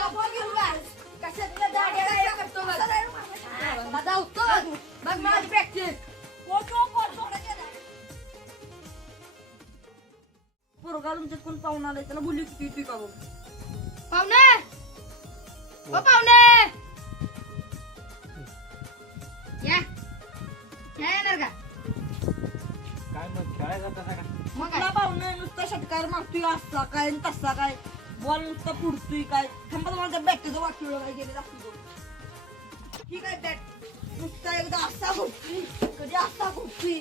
बघ. हा, धावतो. बघ माझी प्रॅक्टिस पोरगा तुमच्यात कोण पाहुणा आलाय? त्याला बोलली किती ती का बघ? पाहुणे! ओ पाहुणे! या. या येणार का? काय मग का? मग तुला पाहुणे नुसता षटकार मारतोय असा काय आणि तसा काय? बॉल नुसता पुडतोय काय? थांबा तुम्हाला त्या बॅटचं वाटलं काय गेले दाखवतो ठीक आहे बॅट नुसता एकदा असा घुसतोय कधी असा घुसतोय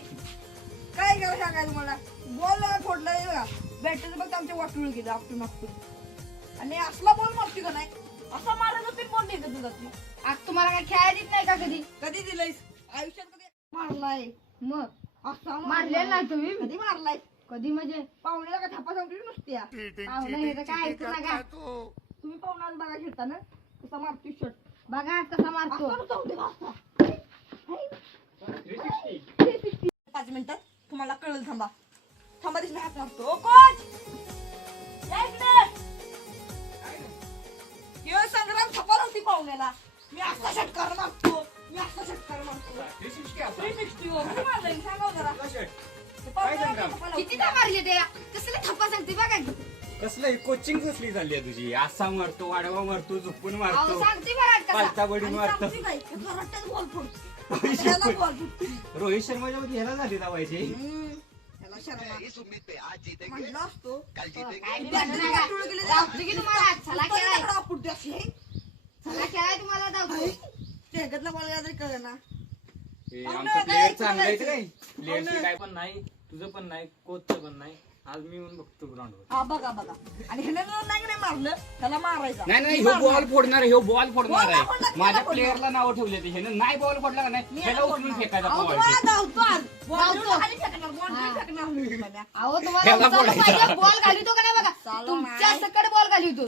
काय करायला सांगाय तुम्हाला? बॉल फोडला बघा. बॅटचं बघ आमच्या वाटूळ गेलं आपटून आपटून आणि असला बॉल मारतोय का नाही? असा मारायचा ते बॉल निघत जात आज तुम्हाला काय खेळायला नाही का कधी? कधी दिलंयस? आयुष्यात कधी मारलाय. मग असा मारलेला नाही तुम्ही? कधी मारलाय? कधी म्हणजे पाहुण्याला का थापा सांगतो नुसत्या? पाहुणे हे तर काय ऐकू नका तुम्ही पाहुणाला बघा खेळताना कसा मारतोय शर्ट. बघा कसा मारतो. पाच मिनिटात तुम्हाला कळलं थांबा. थांबा दिसला हात मारतो. कोच संग्राम थपाला होती पाहुण्याला. मी असा षटकार मारतो मी असा किती हो मारले कसले थप्पा सांगते बघा की. कसलं कोचिंग कसली झाली आहे तुझी? असा मारतो वाडवा मारतो झुपून मारतो. सांगते बघा बडी मारतो. रोहित शर्माच्या मध्ये ह्याला झाली दावायची म्हणलं असतो काय ते म्हणू नका. धावतो की तुम्हाला चला खेळाय पुढे अशी आहे चला खेळाय तुम्हाला धावतो शेगतला बॉल तरी कळ ना हे पाहुणं, आमचा काय प्लेअर चांगला आहे करायचं? काय प्लेअरची पाहुणं. काय पण नाही तुझं पण नाही कोचचं पण नाही आज मी येऊन बघतो ग्राउंडवर हा बघा बघा आणि ह्याने जर नाही नाही मारलं त्याला मारायचा नाही नाही मी ह्यो मारणार. बॉल फोडणार ह्यो बॉल फोडणार बॉल नाही फोडणार, आहे माझ्या फोडणार. प्लेअरला नाव ठेवले ते ह्यानं नाही बॉल फोडला का नाही ह्याला याला उचलून. फेकायचा अहो, पोवायचे तुम्हाला धावतो आज. बॉल धावतो. खाली फेकणार, बॉल फेकणार म्हणून तुम्हाला. अहो तुम्हाला त्याला उचललं बोलायचं. पाहिजे बॉल घालितो का नाही बघा चालू तुमच्या नाही. सकड बॉल घालितो